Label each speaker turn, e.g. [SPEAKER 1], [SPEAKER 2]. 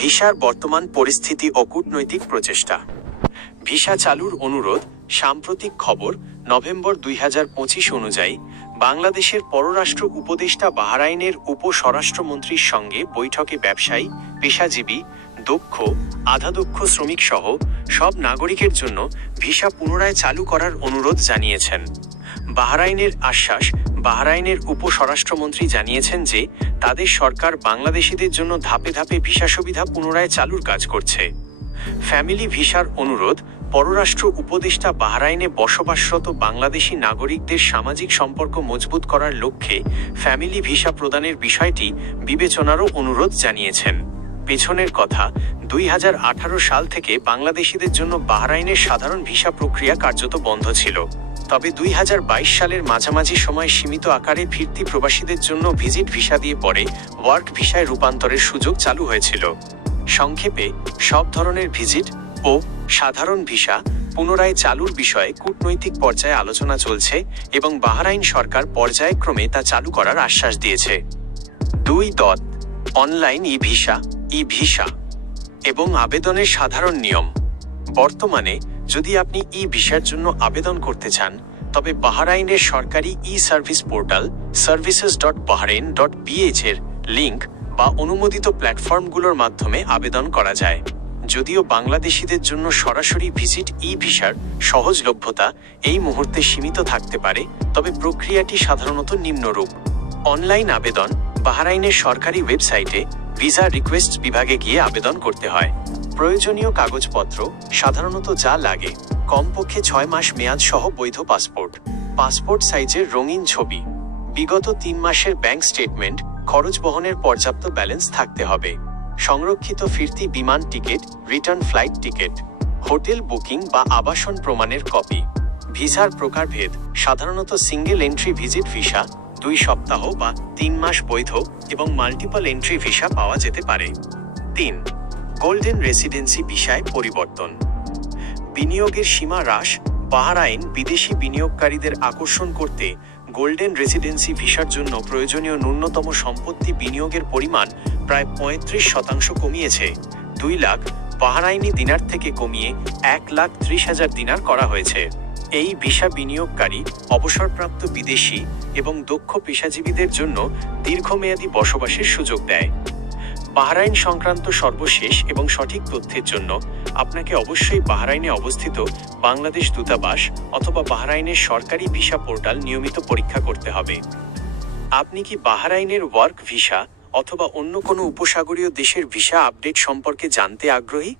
[SPEAKER 1] ভিসার বর্তমান পরিস্থিতি ও কূটনৈতিক প্রচেষ্টা। ভিসা চালুর অনুরোধ, সাম্প্রতিক খবর, নভেম্বর দুই হাজার পঁচিশ অনুযায়ী বাংলাদেশের পররাষ্ট্র উপদেষ্টা বাহরাইনের উপ স্বরাষ্ট্রমন্ত্রীর সঙ্গে বৈঠকে ব্যবসায়ী, পেশাজীবী, দক্ষ, আধাদক্ষ শ্রমিক সহ সব নাগরিকের জন্য ভিসা পুনরায় চালু করার অনুরোধ জানিয়েছেন। বাহরাইনের আশ্বাস বাহরাইনের উপ স্বরাষ্ট্রমন্ত্রী জানিয়েছেন যে তাদের সরকার বাংলাদেশিদের জন্য ধাপে ধাপে ভিসা সুবিধা পুনরায় চালুর কাজ করছে। ফ্যামিলি ভিসার অনুরোধ, পররাষ্ট্র উপদেষ্টা বাহরাইনে বসবাসরত বাংলাদেশি নাগরিকদের সামাজিক সম্পর্ক মজবুত করার লক্ষ্যে ফ্যামিলি ভিসা প্রদানের বিষয়টি বিবেচনারও অনুরোধ জানিয়েছেন। পেছনের কথা, দুই হাজার আঠারো সাল থেকে বাংলাদেশিদের জন্য বাহরাইনের সাধারণ ভিসা প্রক্রিয়া কার্যত বন্ধ ছিল। তবে দুই হাজার বাইশ সালের মাঝামাঝি সময় সীমিত আকারে ফিরতি প্রবাসীদের জন্য ভিজিট ভিসা দিয়ে পরে ওয়ার্ক ভিসায় রূপান্তরের সুযোগ চালু হয়েছিল। সংক্ষেপে, সব ধরনের ভিজিট ও সাধারণ ভিসা পুনরায় চালুর বিষয়ে কূটনৈতিক পর্যায়ে আলোচনা চলছে এবং বাহরাইন সরকার পর্যায়ক্রমে তা চালু করার আশ্বাস দিয়েছে। দুই দত, online e visa e visa এবং আবেদনের সাধারণ নিয়ম। বর্তমানে যদি আপনি ই ভিসার জন্য আবেদন করতে চান, তবে বাহরাইনের সরকারি e service portal services dot Bahrain dot BH এর লিঙ্ক বা অনুমোদিত প্ল্যাটফর্মগুলোর মাধ্যমে আবেদন করা যায়। যদিও বাংলাদেশিদের জন্য সরাসরি ভিজিট ই ভিসার সহজলভ্যতা এই মুহূর্তে সীমিত থাকতে পারে, তবে প্রক্রিয়াটি সাধারণত নিম্নরূপ। অনলাইন আবেদন বাহরাইনের সরকারি ওয়েবসাইটে ভিসা রিকোয়েস্ট বিভাগে গিয়ে আবেদন করতে হয়। প্রয়োজনীয় কাগজপত্র, সাধারণত যা লাগে, কমপক্ষে ছয় মাস মেয়াদ সহ বৈধ পাসপোর্ট। পাসপোর্ট সাইজের রঙিন ছবি। বিগত তিন মাসের ব্যাংক স্টেটমেন্ট, খরচ বহনের পর্যাপ্ত ব্যালেন্স থাকতে হবে। সংরক্ষিত ফিরতি বিমান ticket, return flight ticket, hotel booking বা আবাসন প্রমাণের কপি। ভিসার প্রকারভেদ, সাধারণত সিঙ্গেল এন্ট্রি ভিজিট ভিসা দুই সপ্তাহ বা তিন মাস বৈধ এবং মাল্টিপল এন্ট্রি ভিসা পাওয়া যেতে পারে। তিন গোল্ডেন রেসিডেন্সি ভিসায় পরিবর্তন। বিনিয়োগের সীমা হ্রাস বাহরাইন বিদেশি বিনিয়োগকারীদের আকর্ষণ করতে গোল্ডেন রেসিডেন্সি ভিসার জন্য প্রয়োজনীয় ন্যূনতম সম্পত্তি বিনিয়োগের পরিমাণ প্রায় পঁয়ত্রিশ শতাংশ কমিয়েছে। দুই লাখ বাহরাইনি দিনার থেকে কমিয়ে এক লাখ ত্রিশ হাজার দিনার করা হয়েছে। এই ভিসা বিনিয়োগকারী, অবসরপ্রাপ্ত বিদেশি এবং দক্ষ পেশাজীবীদের জন্য দীর্ঘমেয়াদী বসবাসের সুযোগ দেয়। বাহরাইন সংক্রান্ত সর্বশেষ এবং সঠিক তথ্যের জন্য আপনাকে অবশ্যই বাহরাইনে অবস্থিত বাংলাদেশ দূতাবাস অথবা বাহরাইনের সরকারি ভিসা পোর্টাল নিয়মিত পরীক্ষা করতে হবে। আপনি কি বাহরাইনের ওয়ার্ক ভিসা অথবা অন্য কোনো উপসাগরীয় দেশের ভিসা আপডেট সম্পর্কে জানতে আগ্রহী?